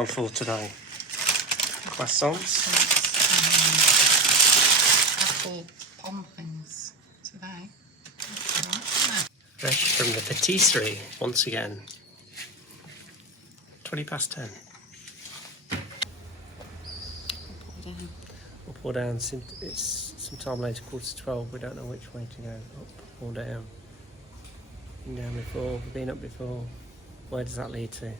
on for today? Croissants. Apple pom things today. Fresh from the patisserie once again. 10:20. We'll pour down. It's sometime later, 11:45. We don't know which way to go. Up or down. Been down before. We've been up before. Where does that lead to?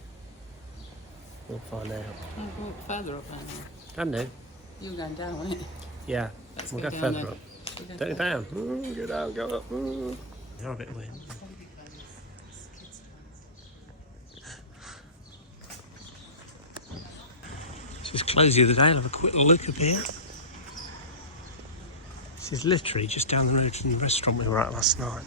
We'll find out. Can you walk further up there now? Can do. You're going down, aren't you? Yeah. Let's We'll go go down further then. up. We'll Don't go go down. Ooh, go down, go up. Ooh. They're a bit weird. This was closed the other day. I'll have a quick look up here. This is literally just down the road from the restaurant we were at last night.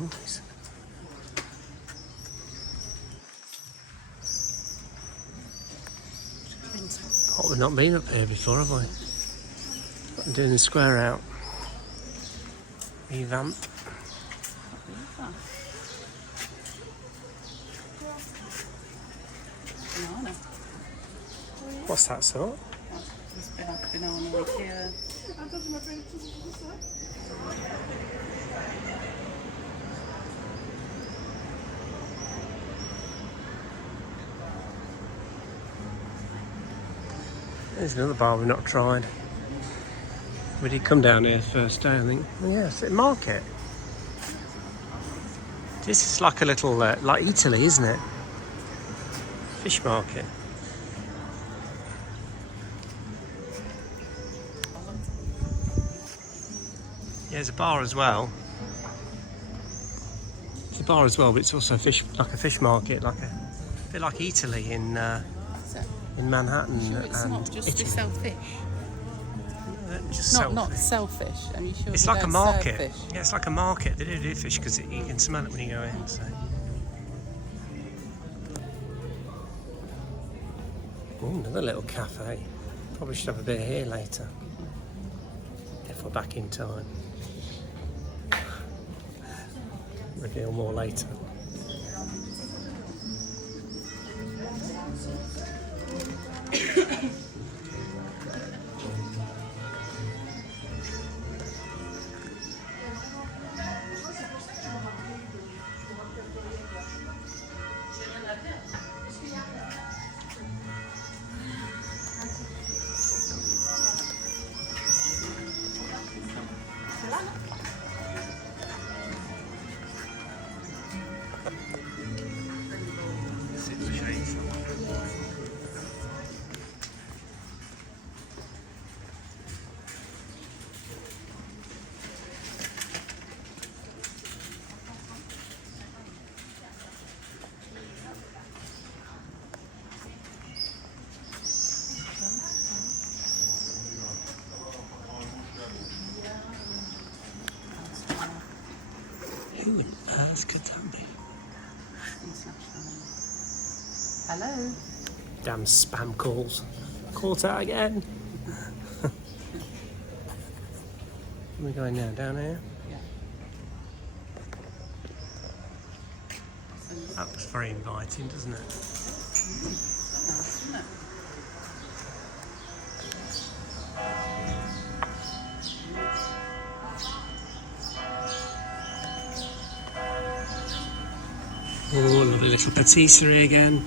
Nice. Oh, we've not been up here before, have we? I'm doing the square out. Revamp. Banana. What's that sort? It's been like a banana with here. There's another bar we've not tried. We did come down here first day, I think. Oh, yeah, it's a market. This is like a little, like Italy, isn't it? Fish market. Yeah, there's a bar as well. It's a bar as well, but it's also fish, like a fish market, like a bit like Italy in Manhattan. Sure, it's and not just Italy. to sell fish. Just Not sell fish. Are you sure? It's they like a don't market. serve fish? Yeah, it's like a market. They do fish because you can smell it when you go in. So. Ooh, another little cafe. Probably should have a beer here later. If we're back in time. Reveal more later. Who on earth could that be? Hello. Damn spam calls. Caught out again. Where are we going now? Down here? Yeah. That looks very inviting, doesn't it? Nice, isn't it? Oh, lovely little patisserie again.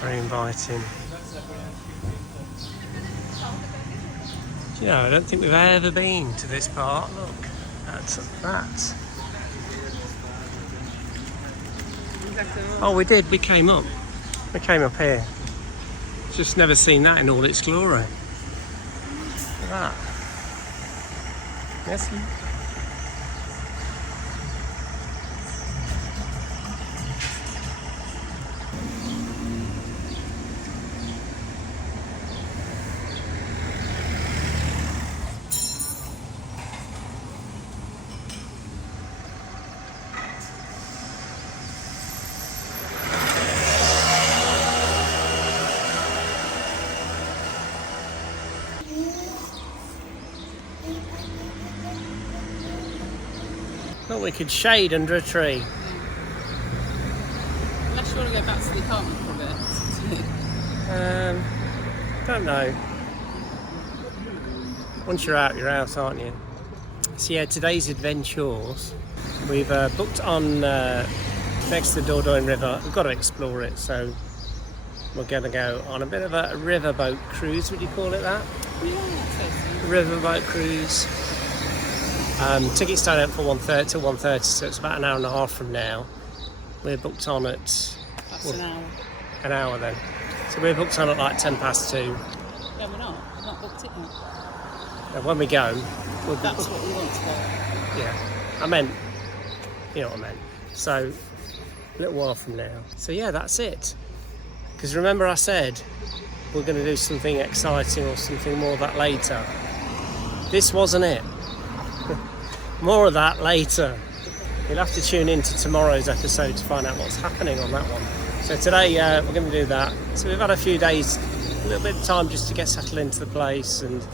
Very inviting. Do you know, I don't think we've ever been to this part. Look, that's that. Oh, we did. We came up. We came up here. Just never seen that in all its glory. Look at that. Yes. thought we could shade under a tree. Unless you want to go back to the apartment for a bit. Don't know. Once you're out, aren't you? So yeah, today's adventures. We've booked on next to the Dordogne River. We've got to explore it, so we're going to go on a bit of a riverboat cruise. Would you call it that? Yeah, Riverboat cruise. Tickets start out for 1:30 till 1:30, so it's about an hour and a half from now. We're booked on at... that's an hour. An hour then. So we're booked on at like 2:10. No, we're not. We've not booked it yet. And when we go... That's what we want to go. Yeah, I meant... You know what I meant. So, a little while from now. So yeah, that's it. Because remember I said we're going to do something exciting or something more of that later. This wasn't it. More of that later. You'll have to tune in to tomorrow's episode to find out what's happening on that one. So today we're going to do that. So we've had a few days, a little bit of time just to get settled into the place, and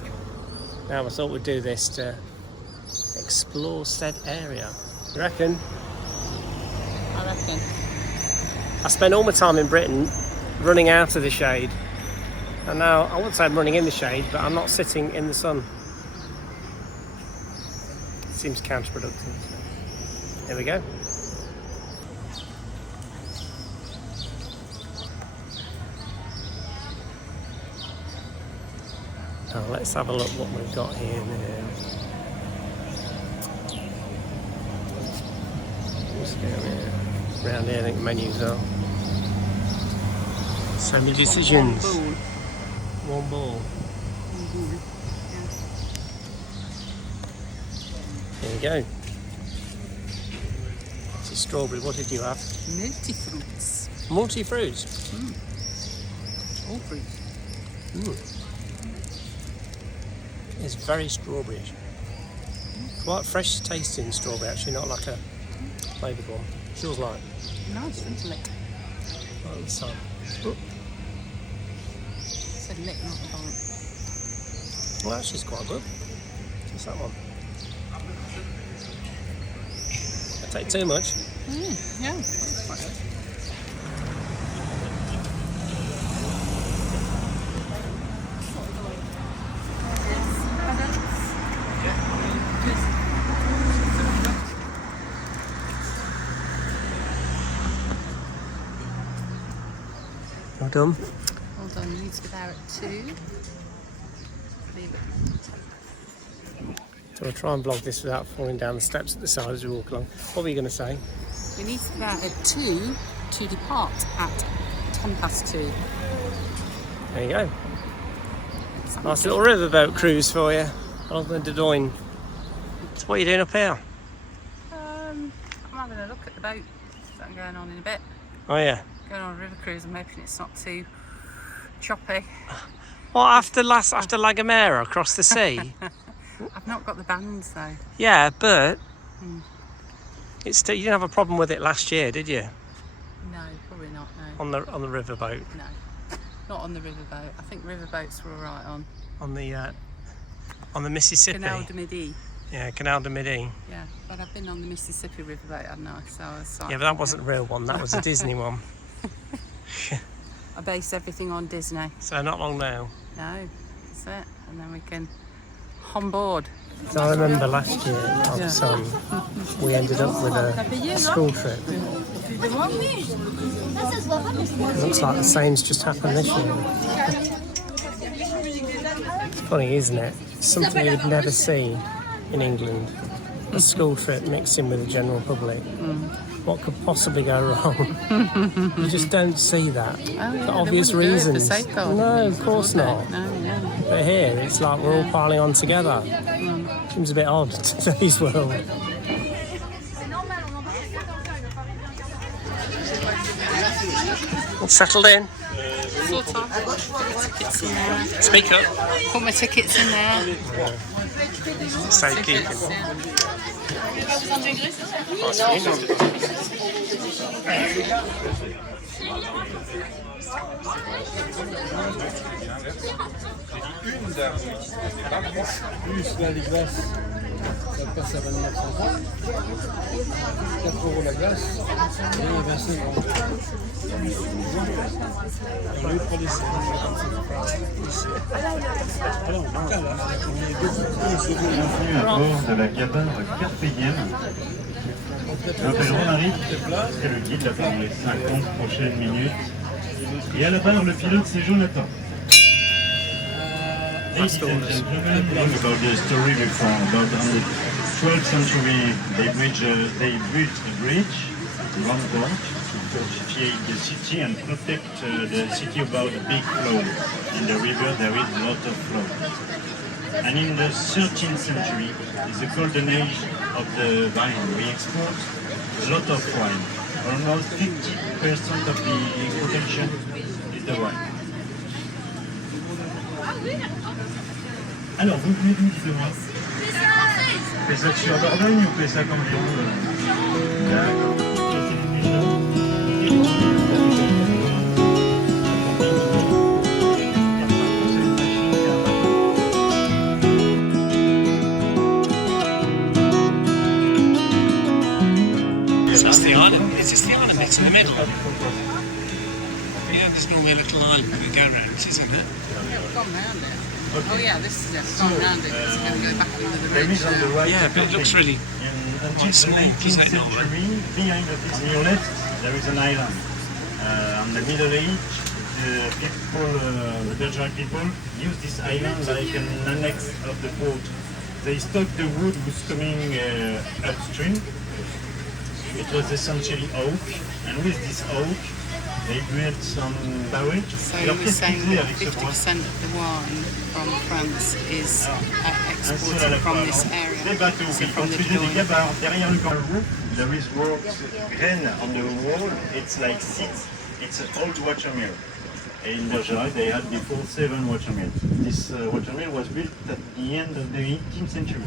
now I thought we'd do this to explore said area. You reckon? I reckon. I spent all my time in Britain running out of the shade, and now I wouldn't say I'm running in the shade, but I'm not sitting in the sun. Seems counterproductive. Here we go. Now let's have a look what we've got here now. What's going on? Round here I think menus are. So many decisions. One ball. There you go. It's a strawberry. What did you have? Multi-fruits. Multi-fruits. All fruits. It's very strawberry. Quite fresh tasting strawberry actually, not like a flavoured one. Feels like. Nice, isn't it? Right this time. Said lick, not the bottom. Well, actually it's quite good. What's that one? I take too much. Yeah, that's quite good. Well done. Well done, you need to be there at 2. Leave it. So we'll try and vlog this without falling down the steps at the side as we walk along. What were you going to say? We need to be there at 2 to depart at 2:10. There you go. Nice little riverboat cruise for you along the Dordogne. So what are you doing up here? I'm having a look at the boat that I'm going on in a bit. Oh yeah. Going on a river cruise. I'm hoping it's not too choppy. Well, after La Gomera across the sea. I've not got the bands though. Yeah, but it's still, you didn't have a problem with it last year, did you? No, probably not. No. On the riverboat. No, not on the riverboat. I think riverboats were all right On the Mississippi. Canal de Midi. Yeah, Canal de Midi. Yeah, but I've been on the Mississippi riverboat, hadn't I? So I was Yeah, but that wasn't a real one. That was a Disney one. I base everything on Disney. So not long now. No, that's it. And then we can on board. So I remember last year, we ended up with a school trip. It looks like the same's just happened this year. It's funny, isn't it? Something you would never see in England. A school trip mixed in with the general public. What could possibly go wrong? You just don't see that for obvious reasons. No, of course not. No. But here, it's like we're all piling on together. Seems a bit odd to today's world. All settled in? Sort of. Tickets in there. Speak up. Put my tickets in there. Safe keeping. Ça passe à 29 centimes. 4 € la glace. Et 25 €. On a eu 3 décès. Alors, putain, là, on est Bienvenue à bord de la gabarre carpéienne. Je m'appelle Romaric, c'est le guide là pendant les 50 prochaines minutes. Et à la barre, le pilote, c'est Jonathan. Ladies and gentlemen, talking about the story before, about in the 12th century they built a bridge, one port, to fortificate the city and protect the city about the big flow. In the river there is a lot of flow. And in the 13th century is the golden age of the wine. We export a lot of wine. Almost 50% of the production is the wine. Alors, vous venez d'où, dites-moi? Vous faites ça sur Dordogne ou vous faites ça comme Lyon? D'accord. So that's the island. Is this the island bit in the middle? Yeah, there's normally a little island we go round, isn't there? Yeah, we've gone round it. Oh yeah, this is it. We've gone round it. It's going to go back under the ridge On the now. right Yeah, but it looks really quite small, isn't it? century, behind on your left, there is an island. On the Middle Age, the people, the Bergerac people, use this island like an annex of the port. They stock the wood was coming upstream. It was essentially oak, and with this oak, they built some barrage. So Alors, he was qu'est-ce qu'ils saying faisaient that avec ce bois? 50% of the wine from France is Un seul à exported la from fois. this Des area. bateaux, So ils from the construisaient des Dordogne River. gabarres derrière le camp. There is works grain on the wall. It's like seats. It's an old water mill. In Bergerac, they had before 7 water mills. This water mill was built at the end of the 18th century.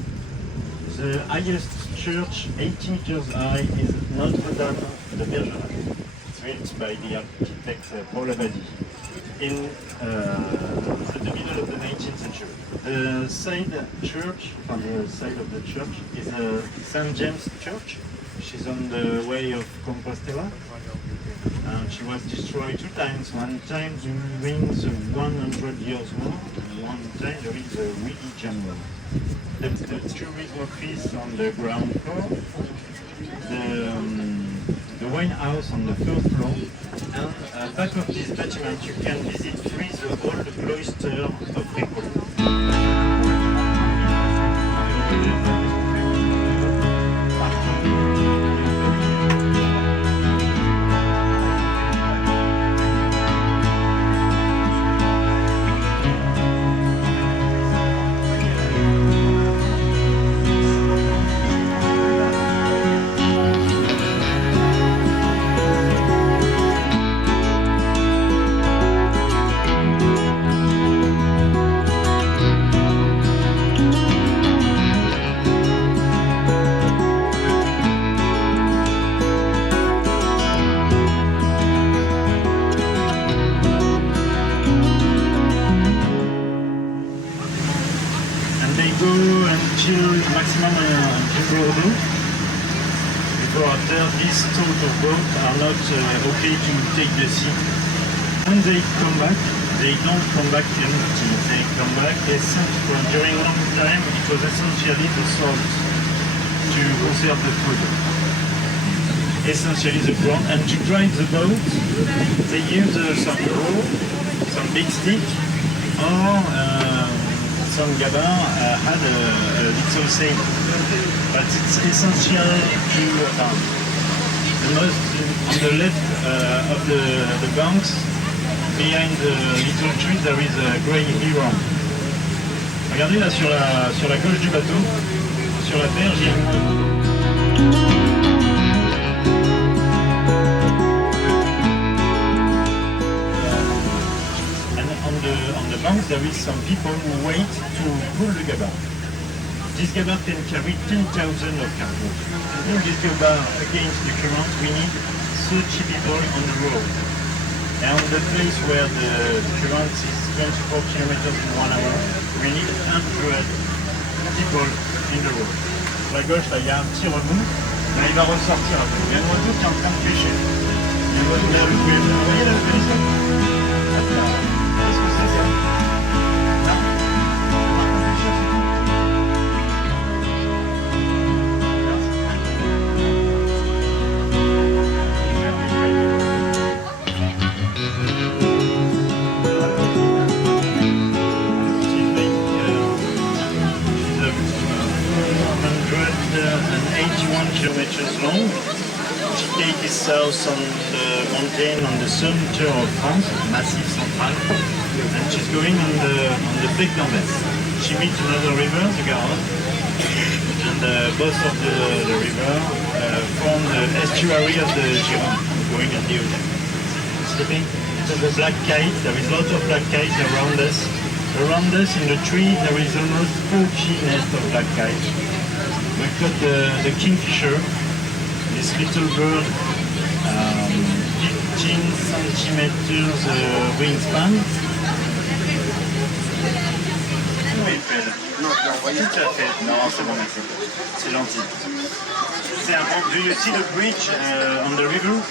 The highest church, 80 meters high, is Notre Dame de Bergerac. It's built by the architect Paul Abadi in at the middle of the 19th century. The side church, on the side of the church, is St. James Church. She's on the way of Compostela. And she was destroyed 2 times. One time during the 100 years war, and one time during the religion war. The tourism office on the ground floor, the wine house on the 3rd floor, and back of this bâtiment you can visit free the old cloister of Ripoll. Maximum Bordeaux. Before after this sort of boat are not okay to take the sea. When they come back, they don't come back empty. They come back during a long time. It was essentially the salt to conserve the food. Essentially the ground, and to drive the boat, they use some rope, some big stick, or some gabar had a little sail, but it's essential to the most on the left of the banks, behind the little tree there is a grey heron. Regardez là sur la gauche du bateau, sur la berge il y a une... On the banks there is some people who wait to pull the gabar. This gabar can carry 10,000 of cargo. To pull this gabar against the current we need 30 people on the road. And on the place where the current is 24 kilometers in 1 hour, we need 100 people in the road. À la gauche, là, il y a un petit remous. Là, il va ressortir après. Il y a un oiseau qui est en train de pêcher. Il y a un oiseau là, vous pouvez le voir. Vous voyez là, le périscope? Hop là. Qu'est-ce que c'est ça? Là. On va pêcher, c'est tout. Kilometers long. She takes it south on the mountain on the center of France, Massif Central, and she's going on the Bergerac. She meets another river, the Garonne, and both of the river form the estuary of the Gironde, going at the ocean. Sleeping. The black kite. There is lots of black kite around us. Around us in the tree there is almost 40 nests of black kite. We've got the kingfisher, this little bird, 15 centimeters wingspan. Comment il fait là? Non, je l'ai envoyé. Tout à fait. Non, c'est bon, merci. C'est gentil. C'est un bon. Do you see the bridge on the river?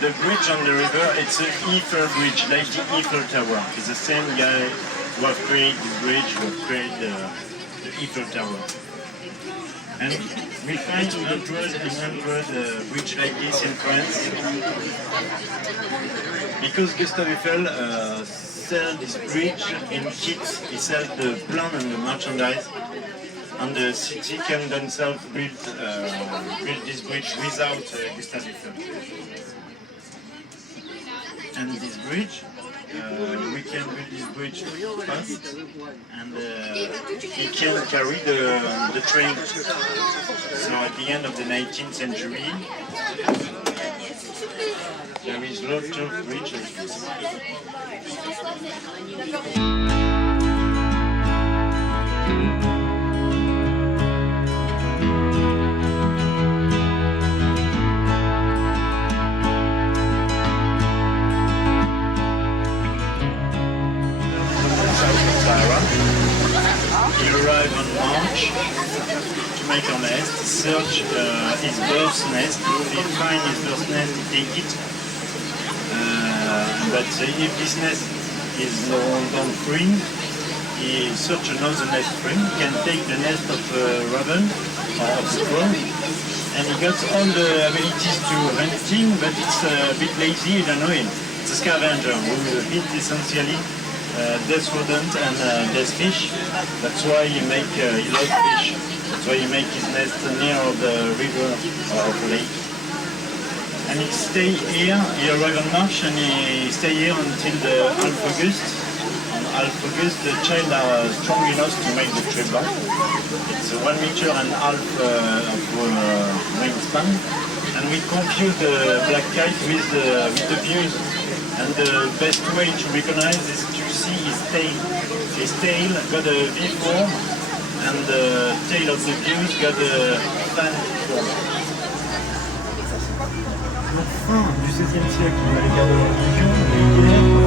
The bridge on the river, it's an Eiffel bridge, like the Eiffel Tower. It's the same guy who have created this bridge, who have created the Eiffel Tower. And we find 100 bridges like this in France. Because Gustave Eiffel sells this bridge in kits. He sells the plan and the merchandise. And the city can themselves build this bridge without Gustave Eiffel. And this bridge, we can build this bridge fast, and it can carry the train. So at the end of the 19th century, there is lots of bridges. He arrived on March to make a nest, search his bird's nest. He find his bird's nest, he take it. But if this nest is no longer free, he search another nest free. He can take the nest of raven or of squirrel. And he got all the abilities to hunting, but it's a bit lazy, you don't know it. It's a scavenger who eat essentially dead rodent and dead fish. That's why he loves fish. That's why he make his nest near the river or the lake. And he stay here. He arrived on March and he stay here until the half August. On half August, the child are strong enough to make the trip back. It's 1.5 meters of wingspan, and we confuse the black kite with the views. And the best way to recognize is to see his tail. His tail got a V form, and the tail of the views got a fan form. La fin du XVIe siècle, on a les guerres de religion, les guerres pour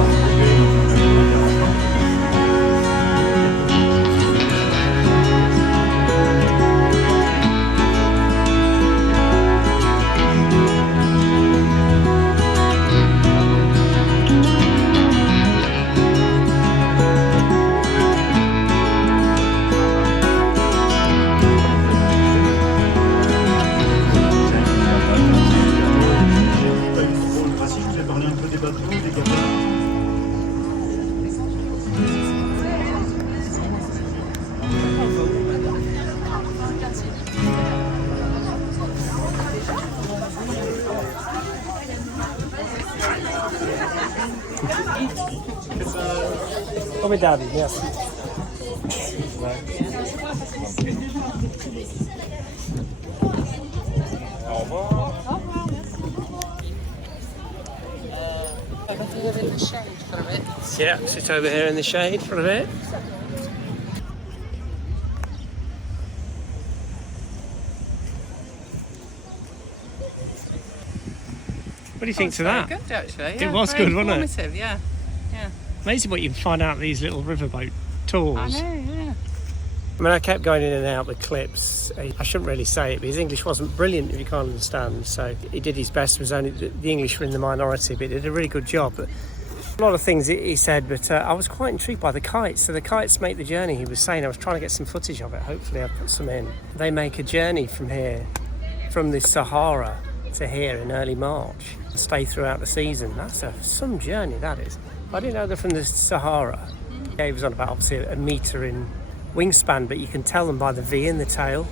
Come daddy, yes. We're in the shade for a bit. Yeah, sit over here in the shade for a bit. What do you think to that? Good, actually. It Yeah, was very good, wasn't it? informative, yeah. Yeah. Amazing what you can find out these little riverboat tours. I know, yeah. I mean, I kept going in and out with clips. I shouldn't really say it, but his English wasn't brilliant if you can't understand. So he did his best. It was only the English were in the minority, but he did a really good job. But a lot of things he said, but I was quite intrigued by the kites. So the kites make the journey. He was saying, I was trying to get some footage of it. Hopefully I'll put some in. They make a journey from here, from the Sahara to here in early March, and stay throughout the season. That's some journey, that is. I didn't know they're from the Sahara. He was on about obviously a metre in wingspan, but you can tell them by the V in the tail,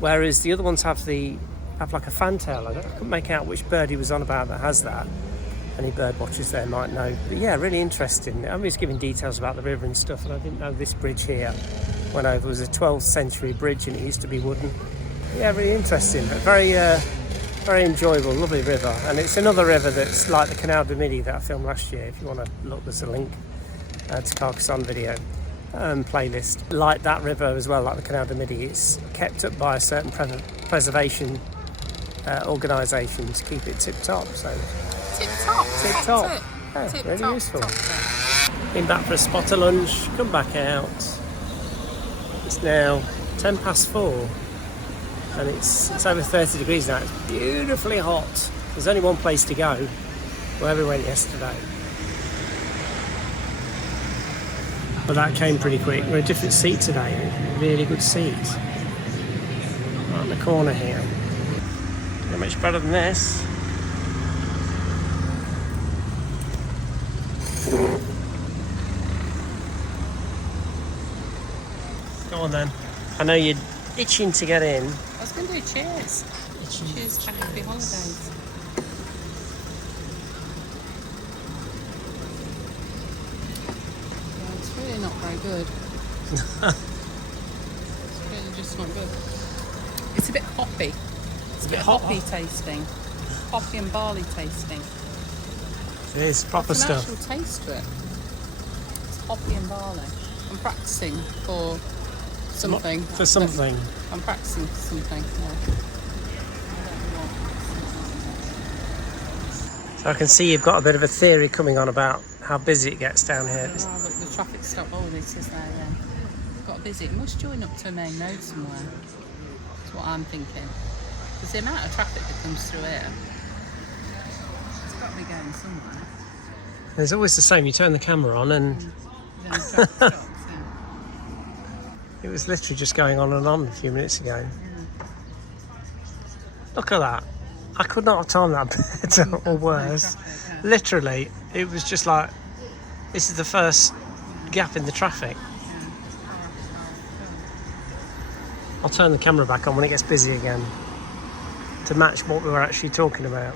whereas the other ones have like a fantail. I couldn't make out which bird he was on about that has that. Any bird watchers there might know. But yeah, really interesting. I was giving details about the river and stuff, and I didn't know this bridge here went over. It was a 12th century bridge and it used to be wooden. Yeah, really interesting. Very very enjoyable, lovely river. And it's another river that's like the Canal du Midi that I filmed last year. If you want to look, there's a link to Carcassonne video playlist. Like that river as well, like the Canal du Midi, it's kept up by a certain preservation organisations, keep it tip top. So Tip top. tip top. Yeah, Tip really top, useful. top. Been back for a spot of lunch, come back out. It's now 10 past 4 and it's over 30 degrees now. It's beautifully hot. There's only one place to go, where we went yesterday. But that came pretty quick. We're a different seat today, really good seat. Right in the corner here. Not much better than this. Go on then. I know you're itching to get in. I was going to do cheers. Cheers to happy holidays. Yeah, it's really not very good. It's really just not good. It's a bit hoppy. It's a bit hoppy tasting. Hoppy and barley tasting. It is proper It's an stuff. actual taste to it. It's hoppy and barley. I'm practicing for something. For something. I'm practicing for something. Yeah. So I can see you've got a bit of a theory coming on about how busy it gets down here. Oh, look, the traffic stop. Oh, this is there then. Got busy. It must join up to a main road somewhere. That's what I'm thinking. Because the amount of traffic that comes through here, it's got to be going somewhere. It's always the same. You turn the camera on and Then the traffic stops, yeah. it was literally just going on and on a few minutes ago. Look at that. I could not have timed that better or worse. Traffic, yeah. Literally, it was just like, this is the first gap in the traffic. I'll turn the camera back on when it gets busy again to match what we were actually talking about.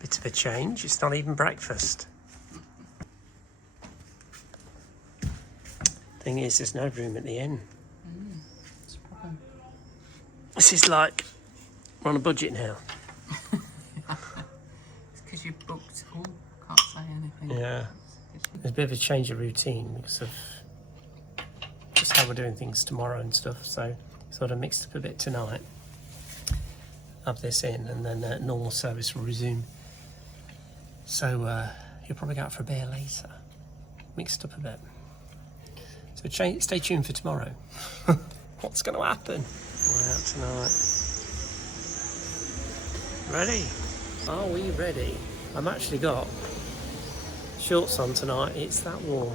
Bit of a change, it's not even breakfast. Thing is, there's no room at the inn. It's a problem. This is like, we're on a budget now. It's because you booked. Oh, can't say anything. Yeah. There's a bit of a change of routine because of just how we're doing things tomorrow and stuff. So sort of mixed up a bit tonight. Have this in and then normal service will resume. So you'll probably go out for a beer later. Mixed up a bit. So stay tuned for tomorrow. What's going to happen? We're out tonight. Ready? Are we ready? I've actually got shorts on tonight. It's that warm.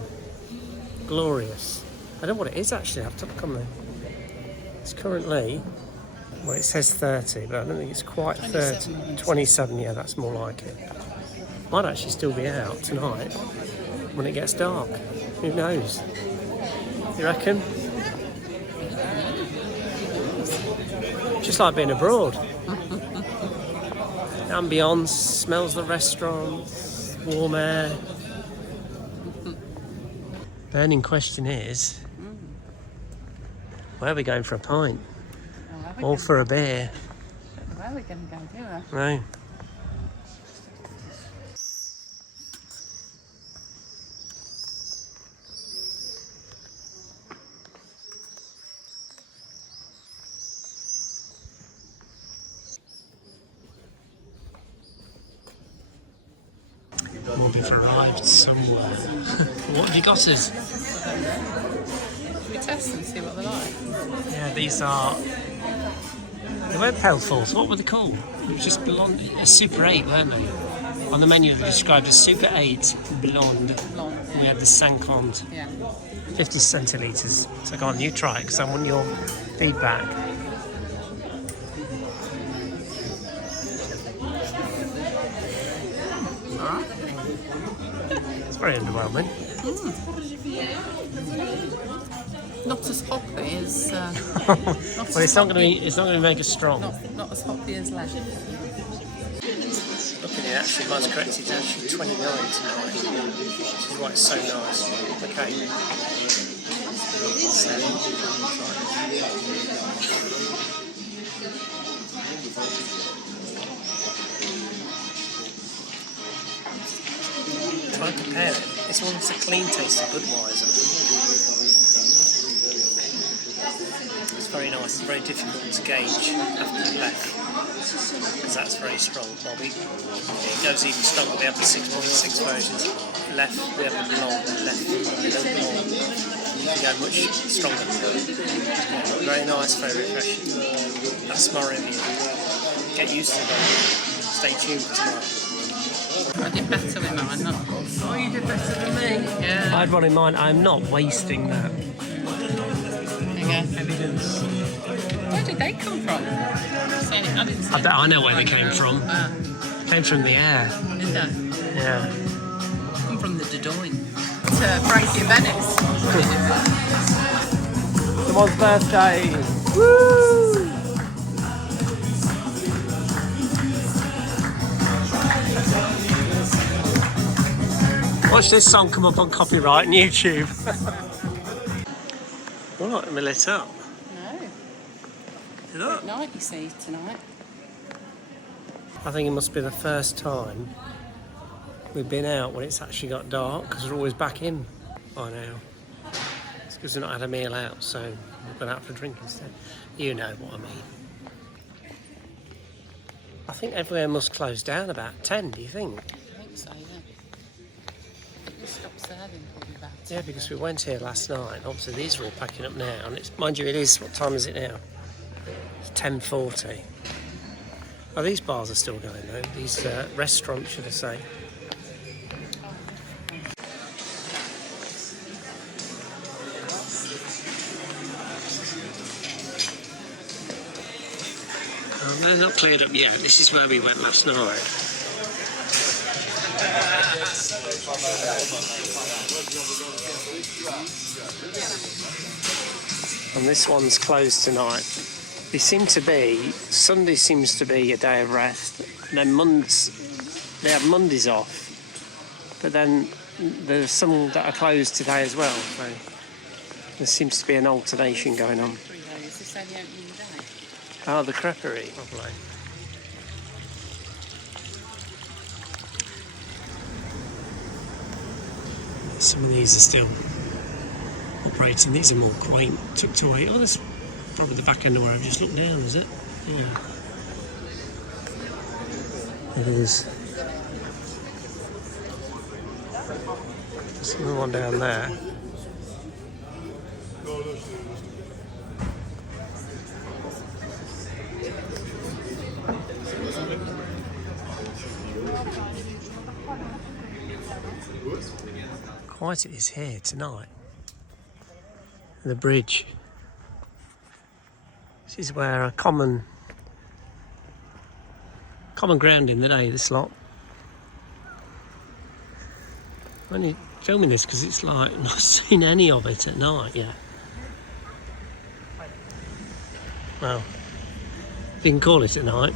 Glorious. I don't know what it is actually. I have to look on there. It's currently, well, it says 30, but I don't think it's quite 30. 27, yeah, that's more like it. Might actually still be out tonight when it gets dark. Who knows? You reckon? Just like being abroad. Ambience, smells of the restaurants, warm air. Burning question is, where are we going for a pint? Or for a beer? Where are we going to go, do we? No. we've arrived somewhere. What have you got us? Should we test and see what they're like? Yeah, these are... They weren't pale falls. What were they called? It was just blonde. A Super 8, weren't they? On the menu they described as Super 8 blonde. Blonde. And we had the 50. Yeah. 50 centilitres. So go on, you try it because I want your feedback. Alright. It's very underwhelming. Not as hoppy as. Well, it's not going to make us strong. Not as hoppy as left. Looking at it, actually, mine's correct. It's actually 29 tonight, which is why it's so nice. Okay. So, try and compare it. This one's a clean taste of Budweiser. It's very nice. It's very difficult to gauge after the left, because that's very strong. Well, it goes even stronger. We have the 6.6 versions. Left, we have the blonde. Left, the blonde. We go much stronger. Very nice, very refreshing. That's my review. Get used to that. Stay tuned for tomorrow. I did better with mine, not. Oh, you did better than me. Yeah. I had one in mind. I'm not wasting that. There you go. Evidence. Where did they come from? I didn't see I bet I know where they came from. Came from the air. Did they? Yeah. Come from the Dordogne. To Frankie and Venice. Someone's birthday. Woo! Watch this song come up on copyright on YouTube. We're not lit up. No. Look. Night, you see, tonight. I think it must be the first time we've been out when it's actually got dark, because we're always back in by now. It's because we've not had a meal out, so we've gone out for a drink instead. You know what I mean. I think everywhere must close down about 10, do you think? I think so, yeah. We stopped serving probably about 10. Yeah, because we went here last night. Obviously, these are all packing up now, and it's, mind you, it is. What time is it now? It's 10:40. Oh, these bars are still going though. These restaurants, should I say? Oh, they're not cleared up yet. This is where we went last night. And this one's closed tonight. They seem to be, Sunday seems to be a day of rest, and then they have Mondays off, but then there's some that are closed today as well, so there seems to be an alternation going on. Is this only opening day? Oh, the creperie, probably. Some of these are still operating. These are more quaint, tucked away. Oh, that's probably the back end of where I've just looked down, is it? Yeah. It is. There's another one down there. Quite it is here tonight. The bridge. This is where a common ground in the day, this lot. I'm only filming this because it's like I've not seen any of it at night yet. Well, you can call it at night.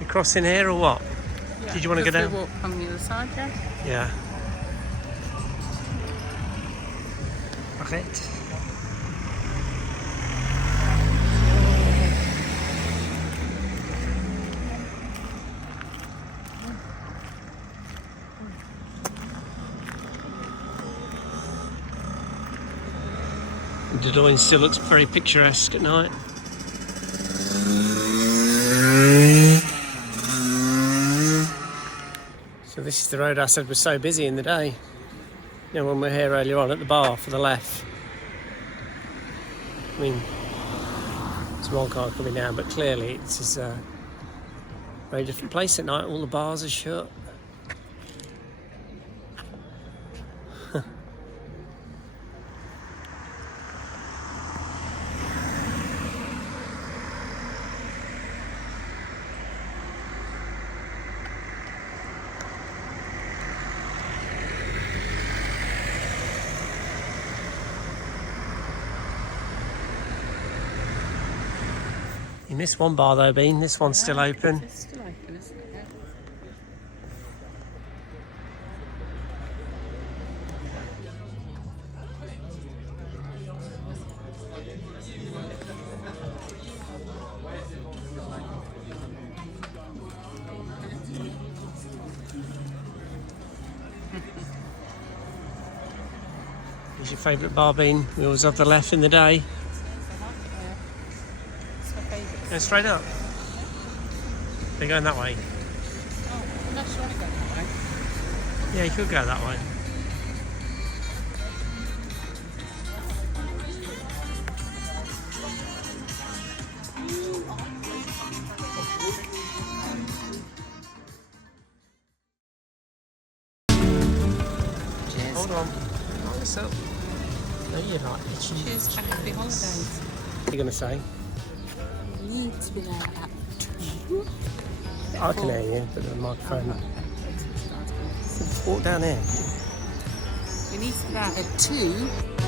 You crossing here or what? Yeah. Did you want to go down? Walk on the other side, yeah? Yeah. Right. Dordogne still looks very picturesque at night. So So this is the road I said was so busy in the day. You know, when we were here earlier on at the bar for the left. I mean, there's one car coming down, but clearly it's a very different place at night. All the bars are shut. You missed one bar though, Bean. This one's still open. It's still open, isn't it? What's your favourite bar, Bean? We always have the left in the day. Go straight up. They're going that way. Oh, unless you want to go that way. Yeah, you could go that way. Cheers. Hold on. Hold this up. No, you're not itchy. Cheers for happy holidays. What are you going to say? You need to be there at 2. I can hear you, but the microphone. Just walk down here. You need to be there at 2.